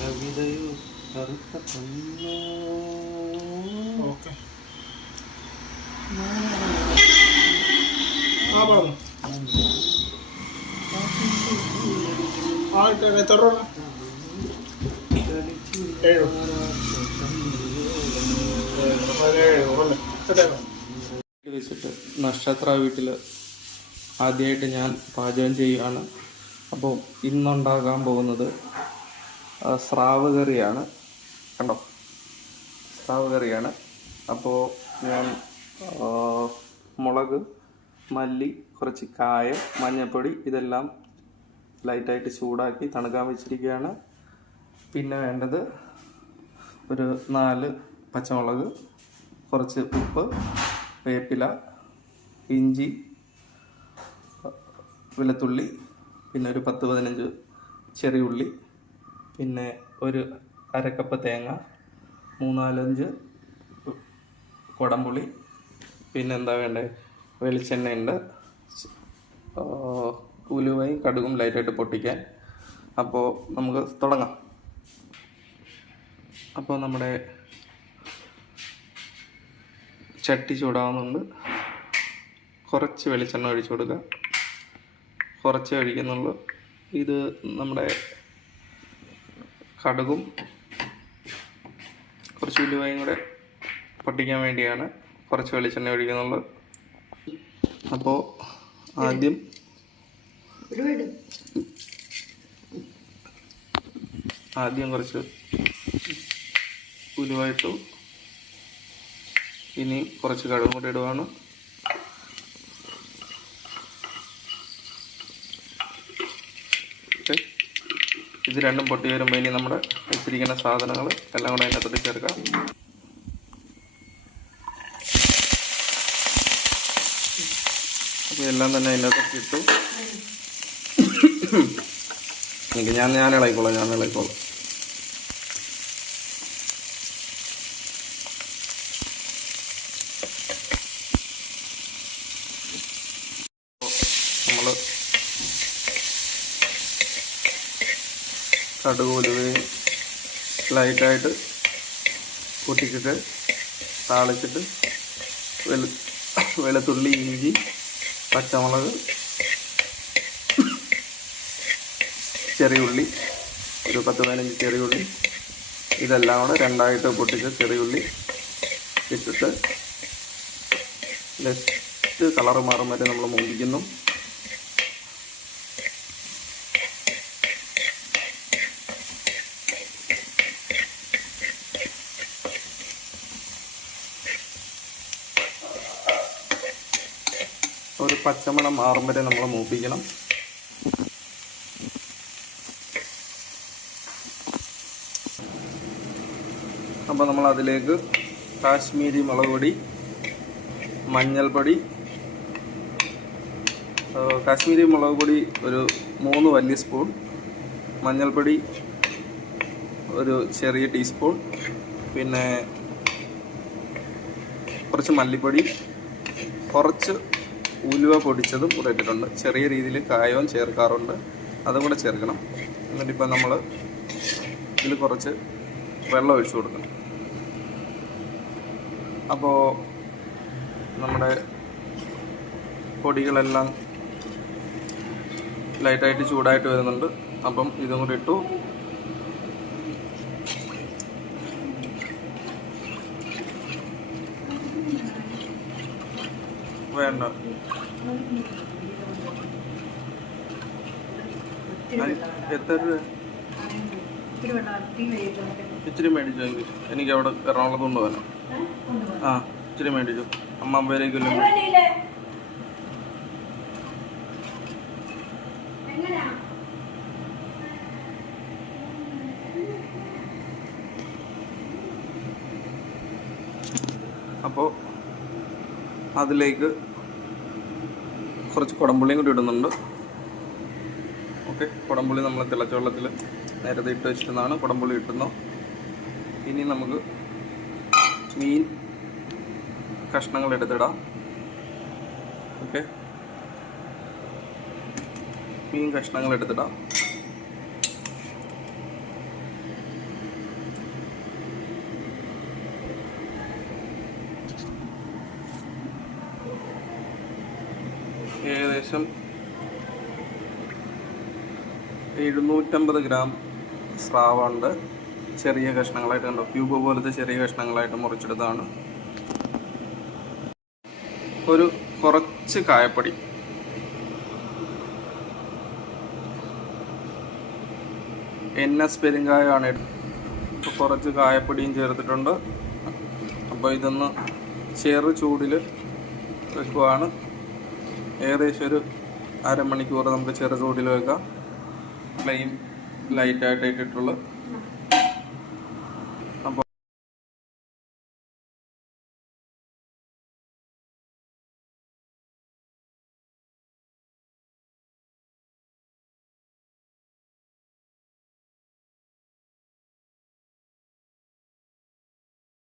കവിതയോ കറുത്ത പൊന്നോ. ഓക്കെ വെച്ചിട്ട് നക്ഷത്ര വീട്ടിൽ ആദ്യമായിട്ട് ഞാൻ പാചകം ചെയ്യുകയാണ്. അപ്പോൾ ഇന്നുണ്ടാകാൻ പോകുന്നത് സ്രാവ് കറിയാണ്. കണ്ടോ, സ്രാവ് കറിയാണ്. അപ്പോൾ ഞാൻ മുളക്, മല്ലി, കുറച്ച് കായം, മഞ്ഞൾപ്പൊടി ഇതെല്ലാം ലൈറ്റായിട്ട് ചൂടാക്കി തണുക്കാൻ വെച്ചിരിക്കുകയാണ്. പിന്നെ വേണ്ടത് ഒരു 4 പച്ചമുളക്, കുറച്ച് ഉപ്പ്, വേപ്പില, ഇഞ്ചി, വെളുത്തുള്ളി, പിന്നെ ഒരു 10-15 ചെറിയ ഉള്ളി, പിന്നെ ഒരു അരക്കപ്പ് തേങ്ങ, 3-4 കുടംപുളി, പിന്നെ എന്താ വേണ്ടത്, വെളിച്ചെണ്ണയുണ്ട്, ഉലുവയും കടുകും ലൈറ്റായിട്ട് പൊട്ടിക്കാൻ. അപ്പോൾ നമുക്ക് തുടങ്ങാം. അപ്പോൾ നമ്മുടെ ചട്ടി ചൂടാവുന്നുണ്ട്. കുറച്ച് വെളിച്ചെണ്ണ ഒഴിച്ചു കൊടുക്കുക. കുറച്ച് ഒഴിക്കുന്നുള്ളൂ. ഇത് നമ്മുടെ കടുകും കുറച്ച് ഉലുവയും കൂടെ പൊട്ടിക്കാൻ വേണ്ടിയാണ് കുറച്ച് വെളിച്ചെണ്ണ ഒഴിക്കുന്നുള്ളൂ. അപ്പോൾ ആദ്യം കുറച്ച് ഉലുവ ഇട്ടു. ഇനി കുറച്ച് കടുകും കൂടി ഇടുവാണ്. ഇത് രണ്ടും പൊട്ടി വരുമ്പോൾ ഇനി നമ്മുടെ വെച്ചിരിക്കുന്ന സാധനങ്ങൾ എല്ലാം കൂടെ അതിനകത്തോട്ട് ചേർക്കാം. അപ്പോൾ എല്ലാം തന്നെ അതിനകത്തൊക്കെ ഇട്ടു. എനിക്ക് ഞാൻ ഇളയിക്കോളാം. നമ്മൾ കടുക് ഉലുവയും ലൈറ്റായിട്ട് പൊട്ടിച്ചിട്ട് താളിച്ചിട്ട് വെളുത്തുള്ളി, ഇഞ്ചി, പച്ചമുളക്, ചെറിയ ഉള്ളി, ഒരു 10-15 ചെറിയ ഉള്ളി, ഇതെല്ലാം കൂടെ രണ്ടായിട്ട് പൊട്ടിച്ച് ചെറിയ ഉള്ളി ഇട്ടിട്ട് ജസ്റ്റ് കളറ് മാറും വരെ നമ്മൾ മൂപ്പിക്കുന്നു. ഒരു പച്ചമണം മാറും വരെ നമ്മൾ മൂപ്പിക്കണം. അപ്പോൾ നമ്മൾ അതിലേക്ക് കാശ്മീരി മുളക് പൊടി, മഞ്ഞൾപ്പൊടി, കാശ്മീരി മുളക് പൊടി ഒരു 3 വലിയ സ്പൂൺ, മഞ്ഞൾപ്പൊടി ഒരു ചെറിയ ടീസ്പൂൺ, പിന്നെ കുറച്ച് മല്ലിപ്പൊടി, കുറച്ച് ഉലുവ പൊടിച്ചതും കൂടെ ഇട്ടിട്ടുണ്ട്. ചെറിയ രീതിയിൽ കായവും ചേർക്കാറുണ്ട്, അതും കൂടെ ചേർക്കണം. എന്നിട്ടിപ്പോൾ നമ്മൾ ഇതിൽ കുറച്ച് വെള്ളം ഒഴിച്ചു കൊടുക്കണം. അപ്പോൾ നമ്മുടെ പൊടികളെല്ലാം ലൈറ്റായിട്ട് ചൂടായിട്ട് വരുന്നുണ്ട്. അപ്പം ഇതും കൂടി ഇട്ടു. വേണ്ട, എത്ര രൂപ? ഇച്ചിരി മേടിച്ചു. എനിക്ക് അവിടെ എറണാകുളത്ത് കൊണ്ടുപോകാനോ? ആ, ഇച്ചിരി മേടിച്ചു. അമ്മ 50 കിലോ. അപ്പോൾ അതിലേക്ക് കുറച്ച് കുടംപുളിയും കൂടി ഇടുന്നുണ്ട്. ഓക്കെ, കുടംപുളി നമ്മൾ തിളച്ച വെള്ളത്തിൽ നേരത്തെ ഇട്ട് വെച്ചിരുന്നതാണ്. കുടംപുളി ഇട്ടുന്നു. ഇനി നമുക്ക് മീൻ കഷ്ണങ്ങൾ എടുത്തിടാം. ഓക്കെ, മീൻ കഷ്ണങ്ങൾ എടുത്തിടാം. ഏകദേശം 750 ഗ്രാം സ്രാവുണ്ട്. ചെറിയ കഷ്ണങ്ങളായിട്ട് കണ്ടോ, ക്യൂബ് പോലത്തെ ചെറിയ കഷ്ണങ്ങളായിട്ട് മുറിച്ചെടുത്താണ്. ഒരു കുറച്ച് കായപ്പൊടി, NS പെരുങ്കായമാണ്. ഇപ്പോൾ കുറച്ച് കായപ്പൊടിയും ചേർത്തിട്ടുണ്ട്. അപ്പോൾ ഇതൊന്ന് ചെറു ചൂടിൽ വെക്കുവാണ്. ഏകദേശം ഒരു അരമണിക്കൂർ നമുക്ക് ചെറു ചൂടിൽ വെക്കാം. ഫ്ലെയിം ലൈറ്റായിട്ട് ഇട്ടിട്ടുള്ളൂ.